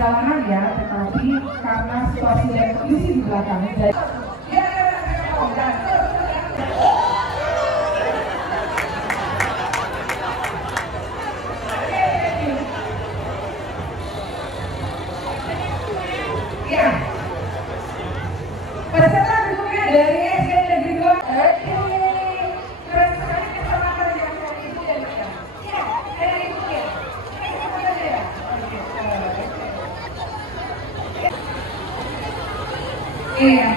perjalanan ya, tetapi karena situasi dan kondisi di belakang jadi peserta berikutnya dari SD Negeri 2. Keren sekali keselamatan yang saya ibu dan bapak. Ya, saya ibu ya. Iya.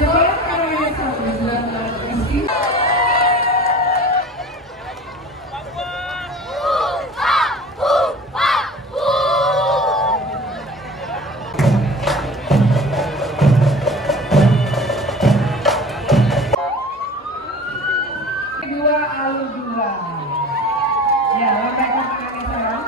Sekolah karangan satu bulan SD. Ya, lambaikan tangannya sekarang.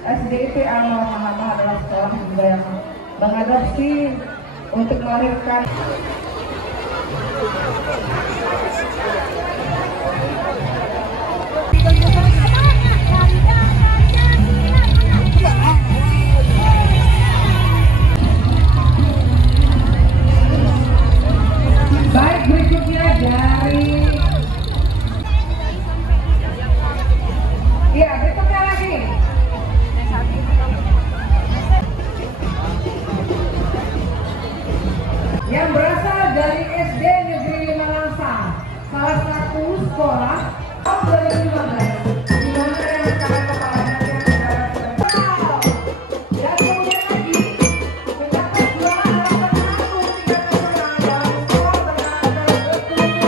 SDIP Al Muhammad adalah sekolah yang mengadopsi untuk melahirkan baik. Berikutnya dari berikutnya lagi yang berasal dari SD Negeri 5 Langsa, salah satu sekolah tahun 2015 di mana yang sekarang kepalanya dan kemudian lagi mendapat juara harapan satu tingkat nasional dalam skor bernama tahun 3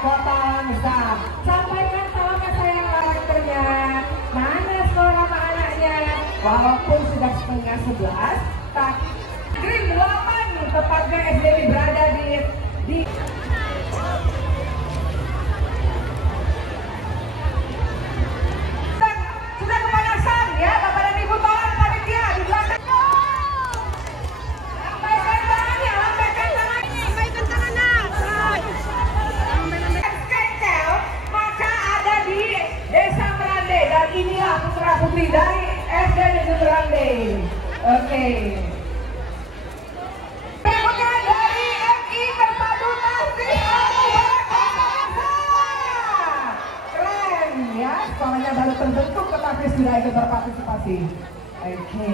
Kota Langsa. Sampaikan salamnya sayang rektornya. Mana sekolah nama anaknya? Walaupun sudah setengah 11, tapi Negeri 8 tepatnya SD berada di sudah kepanasan ya Bapak dan Ibu, tolong panitia di belakang. Lambaikan tangannya, lambaikan tangannya. Lambaikan tangannya. Maka ada di Desa Merande dan inilah putra putri dari SD Negeri Merande. Oke. Berikutnya dari MI Terpadu Nasri keren ya, sekolahnya baru terbentuk tetapi sudah ikut berpartisipasi. Oke.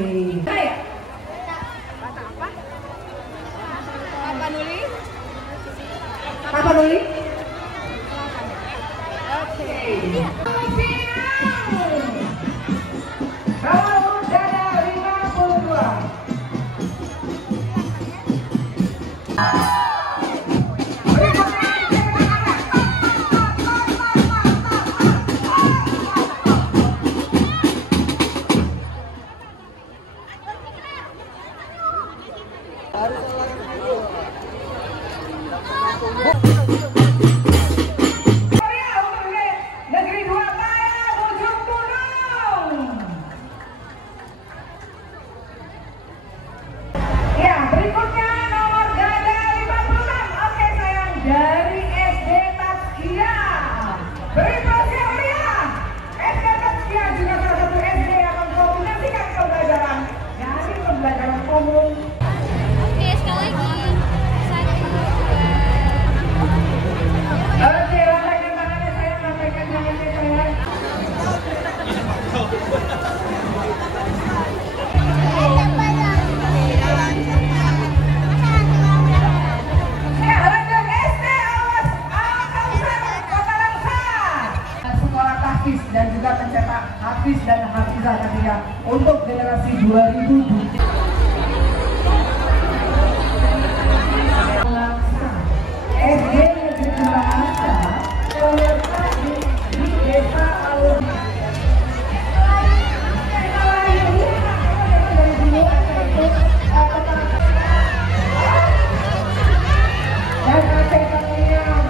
Papa Nuli? Papa Nuli? Oke. Nomor urut dada 52. Negeri 2 Hafizah Katika untuk generasi 2000. SD Negeri Bahasa terletak di Desa Alun. Dan Aceh Tamiang,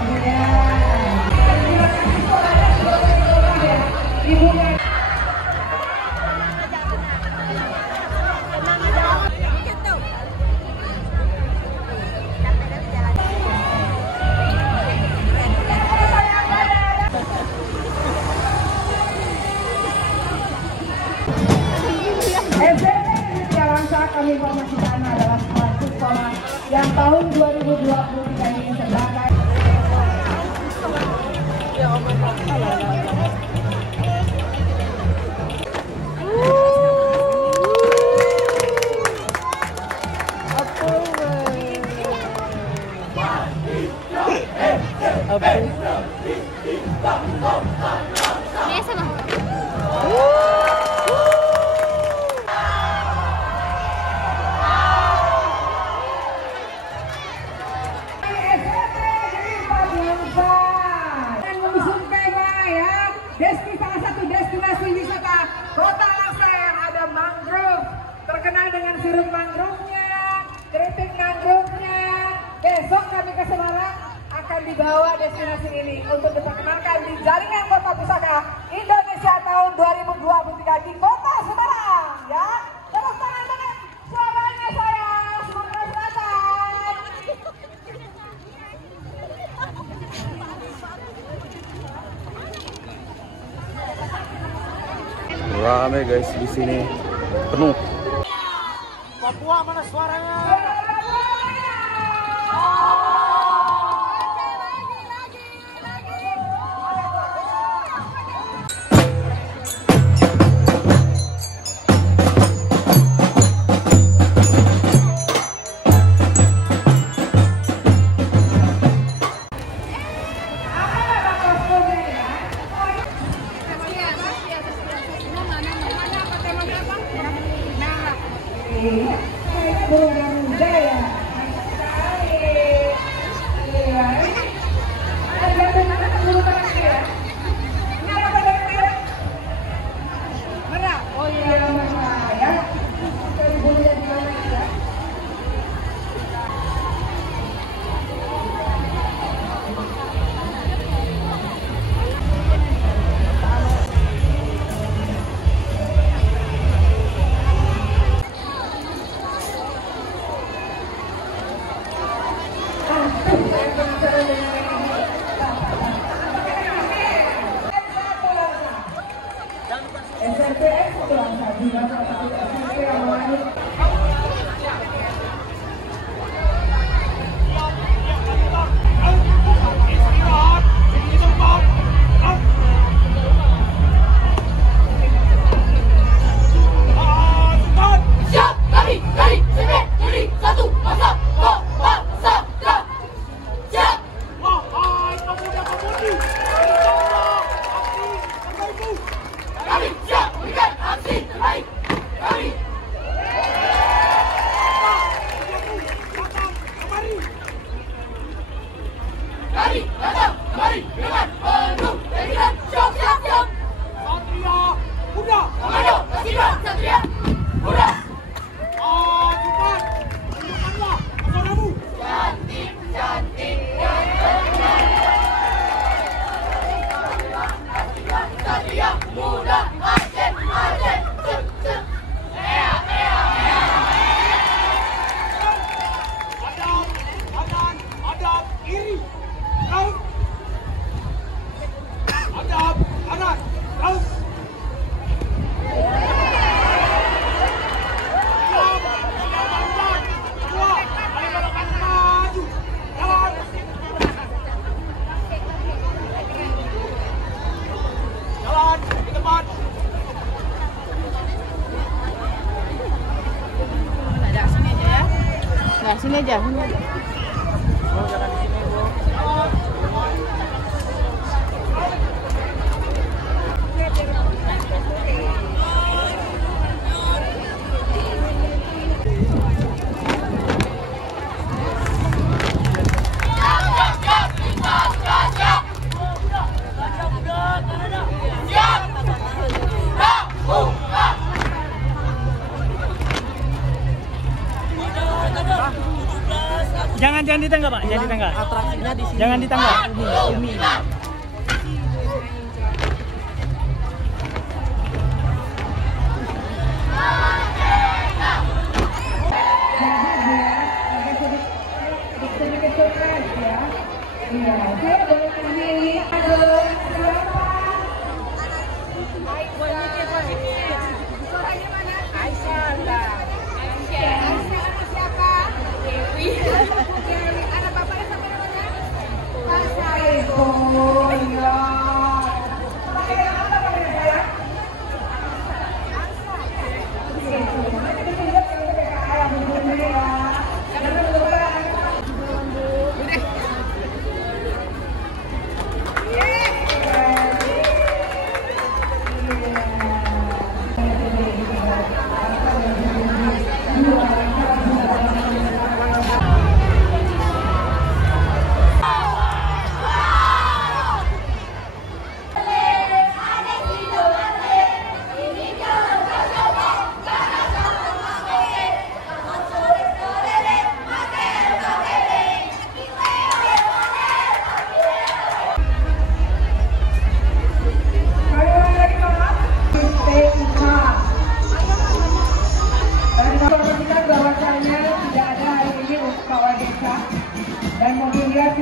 ibunya. SMP Negeri kami informasikan adalah suatu sekolah yang tahun 2023 ini sebagai salah satu destinasi wisata Kota Laksa yang ada mangrove, terkenal dengan sirup mangrove-nya, keripik mangrove-nya. Besok kami ke Semarang akan dibawa destinasi ini untuk diperkenalkan di jaringan kota wisata Indonesia tahun 2023 di Kota Semarang. Ya, terus tangan-tangan suaranya sayang, Sumatera Selatan. Rame guys di sini, penuh. Papua mana suaranya? Saya berulang muda ya. Iya. Ada benar dulu terakhir ya. Ini apa dari merah? Merah. Oh iya merah ya. Dari bulu yang di mana ya? SRPX Selasa juga salah satu SMP yang melayani. Mari dengan penuh keinginan, siap. Satria Muda. Komando, Satria Muda. Cepat, tunjukkanlah pesonemu. Cantik dan benar. Satria Muda, Aceh. Adab, iri. Raut. Adab, raut. Jalan di depan. Sini aja. Oh, jangan di sini, Bu. Jangan di tangga, Pak. Jangan di tangga. Atraksinya di sini. Jangan di tangga. Umi. Sedikit surprise ya. Iya, saya boleh memilih siapa? Suaranya mana? Aisyah. Aisyah siapa? Dewi. Anak bapaknya sampai namanya? Pak Saiful. Ya. Pakai apa pakai saya? Dan mobilnya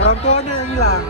orang tuanya yang hilang.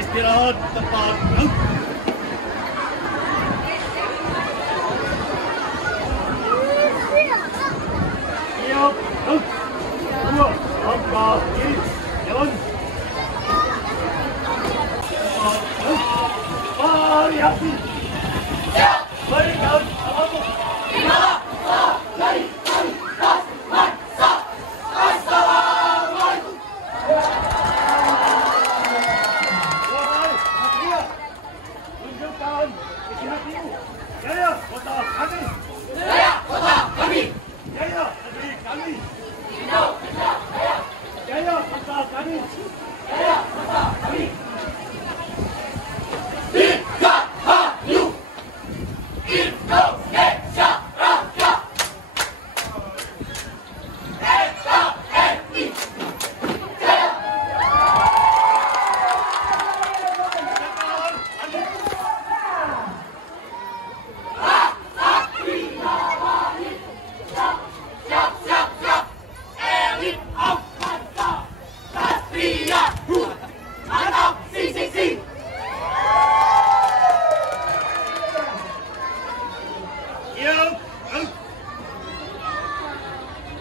Istirahat tempat. Siap. Dua, langkah kiri, jalan. Variasi. Siap. Berikan alamat. Jaya kota kami. Jaya kota kami. Jaya negeri kami. Indonesia Jaya. Jaya kota kami. Jaya kota kami. Dirgahayu Indonesia Raya. NKRI. Jaya.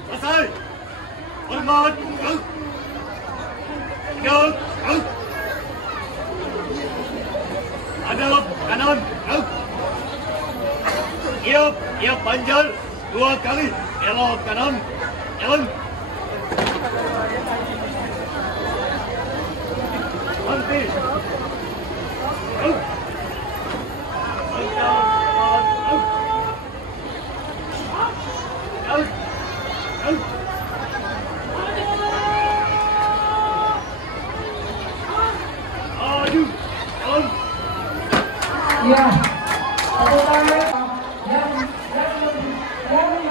Selesai. Hormat. Tinggal. Hadap kanan. Ia panjang 2 kali. Elok kanan. Jalan. Berhenti. Ya, satu tangan yang dilakukan.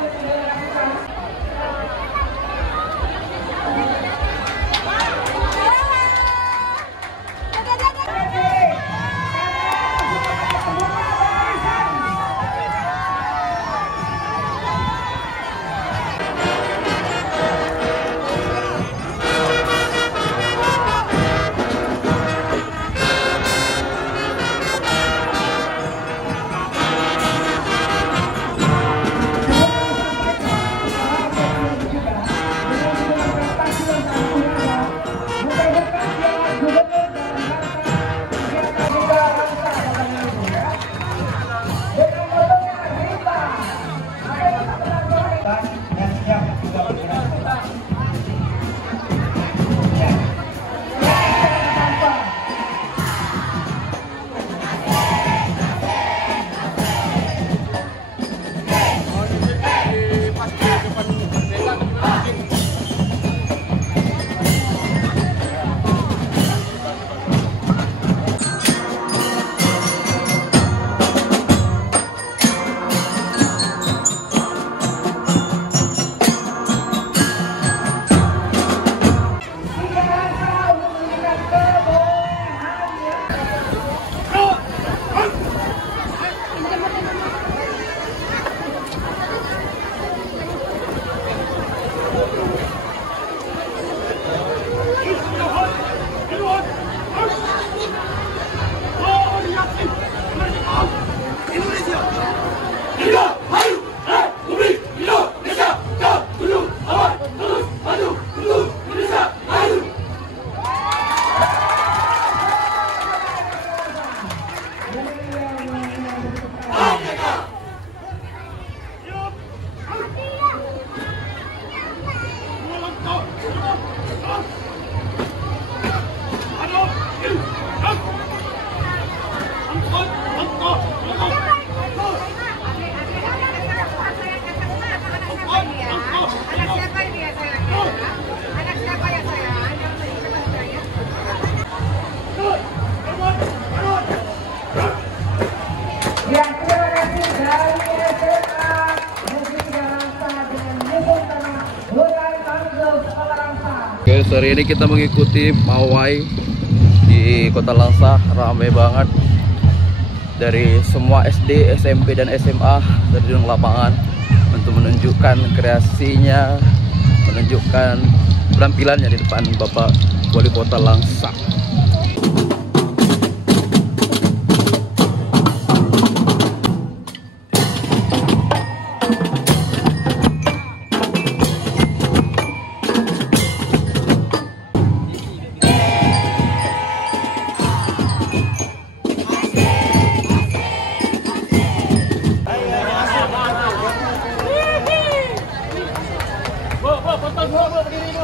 Ya, terima kasih dari SMA Negeri Tigalangsa dengan Museum Tanah Hutan Mangrove Kota Langsa. Oke, hari ini kita mengikuti pawai di Kota Langsa, ramai banget dari semua SD, SMP dan SMA terjun lapangan untuk menunjukkan kreasinya, menunjukkan penampilannya di depan Bapak Wali Kota Langsa. Potong, berdiri,